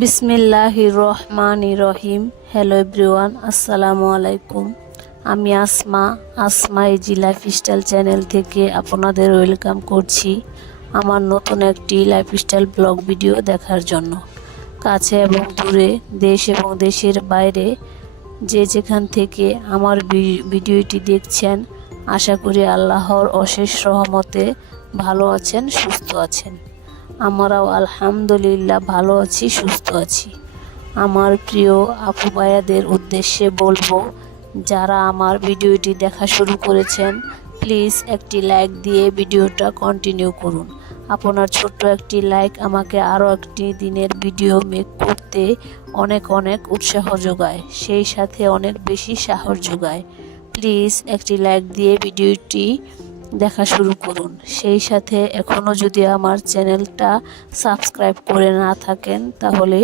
বিসমিল্লাহির রহমানির রহিম। Hello everyone, আসসালামু আলাইকুম। আমি আসমা ইজি লাইফস্টাইল চ্যানেল থেকে আপনাদের ওয়েলকাম করছি আমার নতুন একটি লাইফস্টাইল ব্লগ ভিডিও দেখার জন্য। কাছে এবং দূরে, দেশ এবং দেশের বাইরে যে যেখান থেকে আমার ভিডিওটি দেখছেন, আশা করি আল্লাহর অশেষ রহমতে ভালো আছেন, সুস্থ আছেন। আমরাও আলহামদুলিল্লাহ ভালো আছি, সুস্থ আছি। আমার প্রিয় আপু ভাইয়াদের উদ্দেশ্যে বলবো, যারা আমার ভিডিওটি দেখা শুরু করেছেন, প্লিজ একটি লাইক দিয়ে ভিডিওটা কন্টিনিউ করুন। আপনার ছোট্ট একটি লাইক আমাকে আরও একটি দিনের ভিডিও মেক করতে অনেক অনেক উৎসাহ যোগায়, সেই সাথে অনেক বেশি সাহস যোগায়। প্লিজ একটি লাইক দিয়ে ভিডিওটি দেখা শুরু করুন। সেই সাথে এখনও যদি আমার চ্যানেলটা সাবস্ক্রাইব করে না থাকেন, তাহলে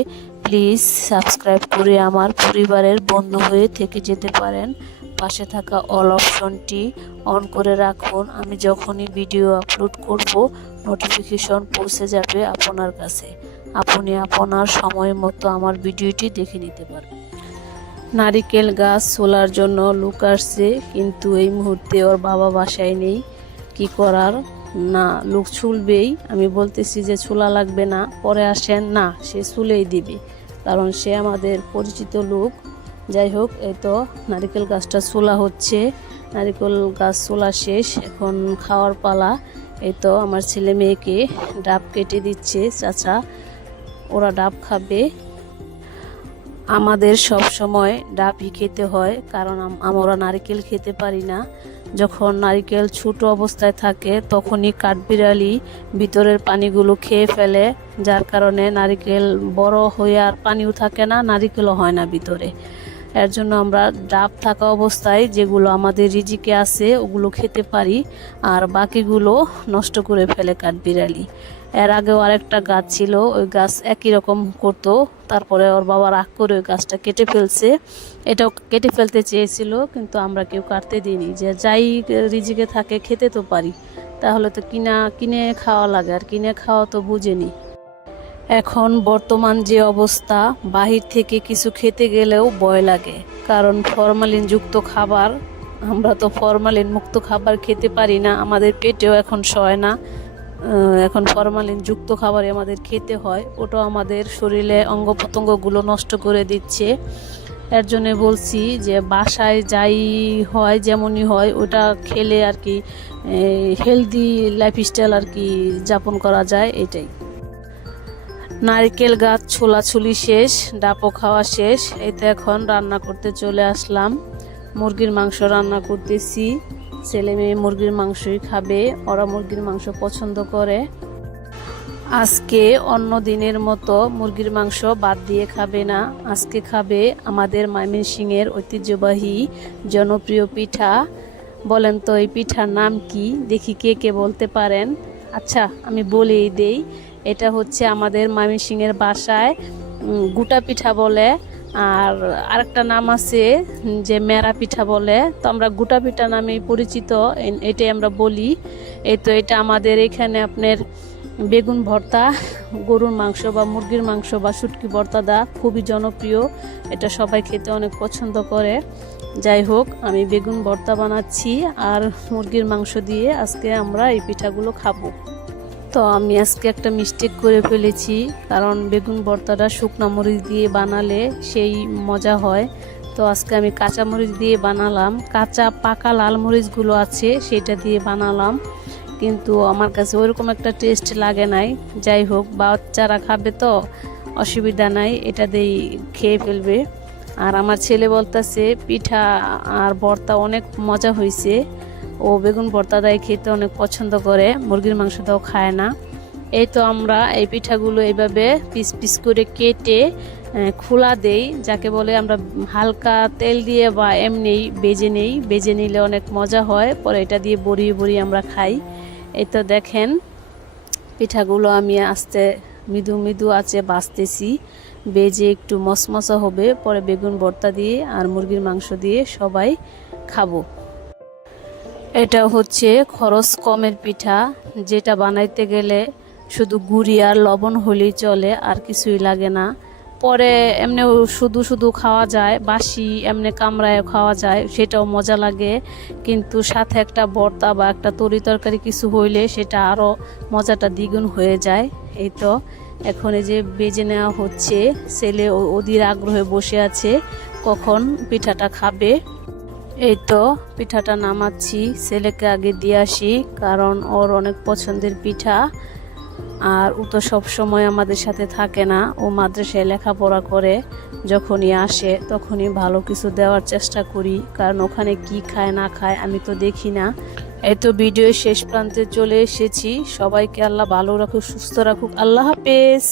প্লিজ সাবস্ক্রাইব করে আমার পরিবারের বন্ধু হয়ে থেকে যেতে পারেন। পাশে থাকা অল অপশনটি অন করে রাখুন। আমি যখনই ভিডিও আপলোড করব, নোটিফিকেশন পৌঁছে যাবে আপনার কাছে। আপনি আপনার সময় মতো আমার ভিডিওটি দেখে নিতে পারবেন। নারিকেল গাছ ছোলার জন্য লোক আসছে, কিন্তু এই মুহূর্তে ওর বাবা বাসায় নেই। কি করার, না লোক ছুলবেই। আমি বলতেছি যে ছোলা লাগবে না, পরে আসেন, না সে ছুলেই দিবে, কারণ সে আমাদের পরিচিত লোক। যাই হোক, এই তো নারিকেল গাছটা ছোলা হচ্ছে। নারিকেল গাছ ছোলা শেষ, এখন খাওয়ার পালা। এই তো আমার ছেলে মেয়েকে ডাব কেটে দিচ্ছে চাচা, ওরা ডাব খাবে। আমাদের সব সময় ডাবই খেতে হয়, কারণ আমরা নারকেল খেতে পারি না। যখন নারকেল ছোট অবস্থায় থাকে, তখনই কাঠবিড়ালি ভিতরের পানিগুলো খেয়ে ফেলে, যার কারণে নারকেল বড় হয়ে আর পানিও থাকে না, নারকেলও হয় না ভিতরে। এর জন্য আমরা ডাব থাকা অবস্থায় যেগুলো আমাদের রিজিকে আছে ওগুলো খেতে পারি, আর বাকিগুলো নষ্ট করে ফেলে কাঠবিড়ালি। এর আগেও আরেকটা গাছ ছিল, ওই গাছ একই রকম করতো। তারপরে ওর বাবা রাগ করে ওই গাছটা কেটে ফেলছে। এটাও কেটে ফেলতে চেয়েছিল, কিন্তু আমরা কেউ কাটতে দিইনি, যে যাই রিজিকে থাকে খেতে তো পারি, তাহলে তো কিনে খাওয়া লাগে, আর কিনে খাওয়া তো বুঝেনি। এখন বর্তমান যে অবস্থা, বাহির থেকে কিছু খেতে গেলেও ভয় লাগে, কারণ ফরমালিন যুক্ত খাবার। আমরা তো ফরমালিন মুক্ত খাবার খেতে পারি না, আমাদের পেটেও এখন সয় না। এখন ফরমালিন যুক্ত খাবারই আমাদের খেতে হয়, ওটাও আমাদের শরীরে অঙ্গ প্রত্যঙ্গগুলো নষ্ট করে দিচ্ছে। এর জন্য বলছি যে বাসায় যাই হয়, যেমনই হয়, ওটা খেলে আর কি হেলদি লাইফস্টাইল আর কি যাপন করা যায়, এটাই। নারকেল গাছ ছোলাছুলি শেষ, ডাবও খাওয়া শেষ। এই তো এখন রান্না করতে চলে আসলাম। মুরগির মাংস রান্না করতেছি। ছেলে মেয়ে মুরগির মাংসই খাবে, ওরা মুরগির মাংস পছন্দ করে। আজকে অন্য দিনের মতো মুরগির মাংস বাদ দিয়ে খাবে না, আজকে খাবে আমাদের ময়মনসিংহের ঐতিহ্যবাহী জনপ্রিয় পিঠা। বলেন তো এই পিঠার নাম কি? দেখি কে কে বলতে পারেন। আচ্ছা, আমি বলেই দেই, এটা হচ্ছে আমাদের ময়মনসিংহের ভাষায় গুটা পিঠা বলে, আর আরেকটা নাম আছে যে মেরা পিঠা বলে। তো আমরা গুটা পিঠা নামেই পরিচিত, এটাই আমরা বলি। এই তো এটা আমাদের এখানে আপনার বেগুন ভর্তা, গরুর মাংস বা মুরগির মাংস বা শুটকি ভর্তা দা খুবই জনপ্রিয়, এটা সবাই খেতে অনেক পছন্দ করে। যাই হোক, আমি বেগুন ভর্তা বানাচ্ছি আর মুরগির মাংস দিয়ে আজকে আমরা এই পিঠাগুলো খাবো। তো আমি আজকে একটা মিস্টেক করে ফেলেছি, কারণ বেগুন ভর্তাটা শুকনো মরিচ দিয়ে বানালে সেই মজা হয়। তো আজকে আমি কাঁচা মরিচ দিয়ে বানালাম, কাঁচা পাকা লাল মরিচগুলো আছে সেটা দিয়ে বানালাম, কিন্তু আমার কাছে ওইরকম একটা টেস্ট লাগে নাই। যাই হোক, বাচ্চারা খাবে তো অসুবিধা নাই, এটা দিয়েই খেয়ে ফেলবে। আর আমার ছেলে বলতেছে পিঠা আর ভর্তা অনেক মজা হয়েছে, ও বেগুন ভর্তাটাই খেতে অনেক পছন্দ করে, মুরগির মাংসটাও খায় না। এই তো আমরা এই পিঠাগুলো এইভাবে পিস পিস করে কেটে খোলা দেই, যাকে বলে আমরা হালকা তেল দিয়ে বা এমনি বেজে নিলে অনেক মজা হয়, পরে এটা দিয়ে বড়িয়ে বড়িয়ে আমরা খাই। এই তো দেখেন, পিঠাগুলো আমি আস্তে মৃদু মৃদু আছে ভাজতেছি, বেজে একটু মশমশা হবে, পরে বেগুন ভর্তা দিয়ে আর মুরগির মাংস দিয়ে সবাই খাবো। এটা হচ্ছে খরচ কমের পিঠা, যেটা বানাইতে গেলে শুধু গুড়ি আর লবণ হলেই চলে, আর কিছুই লাগে না। পরে এমনি শুধু শুধু খাওয়া যায়, বাসি এমনি কামড়ায় খাওয়া যায়, সেটাও মজা লাগে। কিন্তু সাথে একটা ভর্তা বা একটা তরি তরকারি কিছু হইলে সেটা আরও মজাটা দ্বিগুণ হয়ে যায়। এই তো এখন এই যে বেজে নেওয়া হচ্ছে, ছেলে অধীর আগ্রহে বসে আছে কখন পিঠাটা খাবে। এই তো পিঠাটা নামাচ্ছি, ছেলেকে আগে দিয়ে আসি কারণ ওর অনেক পছন্দের পিঠা। আর ও তো সব সময় আমাদের সাথে থাকে না, ও মাদ্রাসায় লেখাপড়া করে, যখনই আসে তখনই ভালো কিছু দেওয়ার চেষ্টা করি, কারণ ওখানে কি খায় না খায় আমি তো দেখি না। এই তো ভিডিও শেষ প্রান্তে চলে এসেছি। সবাইকে আল্লাহ ভালো রাখুক, সুস্থ রাখুক। আল্লাহ হাফেজ।